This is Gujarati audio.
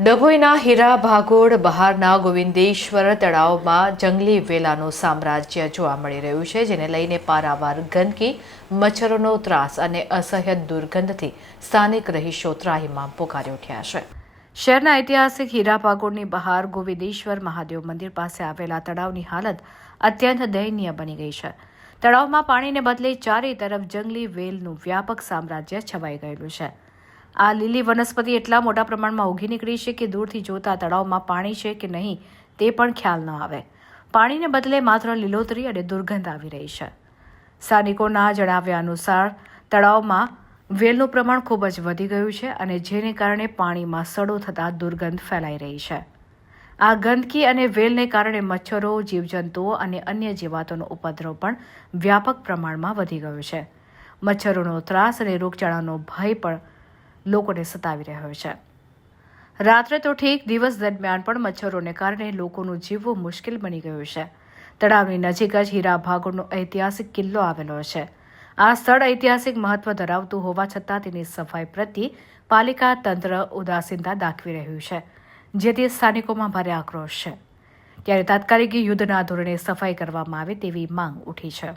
ડભોઈના હીરા ભાગોળ બહારના ગોવિંદેશ્વર તળાવમાં જંગલી વેલાનું સામ્રાજ્ય જોવા મળી રહ્યું છે, જેને લઈને પારાવાર ગંદકી, મચ્છરોનો ત્રાસ અને અસહ્ય દુર્ગંધથી સ્થાનિક રહીશો ત્રાહિમામ પોકારી ઉઠ્યા છે. શહેરના ઐતિહાસિક હીરા ભાગોળની બહાર ગોવિંદેશ્વર મહાદેવ મંદિર પાસે આવેલા તળાવની હાલત અત્યંત દયનીય બની ગઈ છે. તળાવમાં પાણીને બદલે ચારે તરફ જંગલી વેલનું વ્યાપક સામ્રાજ્ય છવાઈ ગયેલું છે. આ લીલી વનસ્પતિ એટલા મોટા પ્રમાણમાં ઉગી નીકળી છે કે દૂરથી જોતા તળાવમાં પાણી છે કે નહીં તે પણ ખ્યાલ ન આવે. પાણીને બદલે માત્ર લીલોતરી અને દુર્ગંધ આવી રહી છે. સ્થાનિકોના જણાવ્યા અનુસાર તળાવમાં વેલનું પ્રમાણ ખૂબ જ વધી ગયું છે અને જેને કારણે પાણીમાં સડો થતાં દુર્ગંધ ફેલાઈ રહી છે. આ ગંદકી અને વેલને કારણે મચ્છરો, જીવજંતુઓ અને અન્ય જીવાતોનો ઉપદ્રવ પણ વ્યાપક પ્રમાણમાં વધી ગયો છે. મચ્છરોનો ત્રાસ અને રોગચાળાનો ભય પણ લોકોને સતાવી રહ્યો છે. રાત્રે તો ઠીક, દિવસ દરમિયાન પણ મચ્છરોને કારણે લોકોનું જીવવું મુશ્કેલ બની ગયું છે. તળાવની નજીક જ હીરા ભાગોળનો ઐતિહાસિક કિલ્લો આવેલો છે. આ સ્થળ ઐતિહાસિક મહત્વ ધરાવતું હોવા છતાં તેની સફાઈ પ્રત્યે પાલિકા તંત્ર ઉદાસીનતા દાખવી રહ્યું છે, જેથી સ્થાનિકોમાં ભારે આક્રોશ છે. ત્યારે તાત્કાલિક યુદ્ધના ધોરણે સફાઈ કરવામાં આવે તેવી માંગ ઉઠી છે.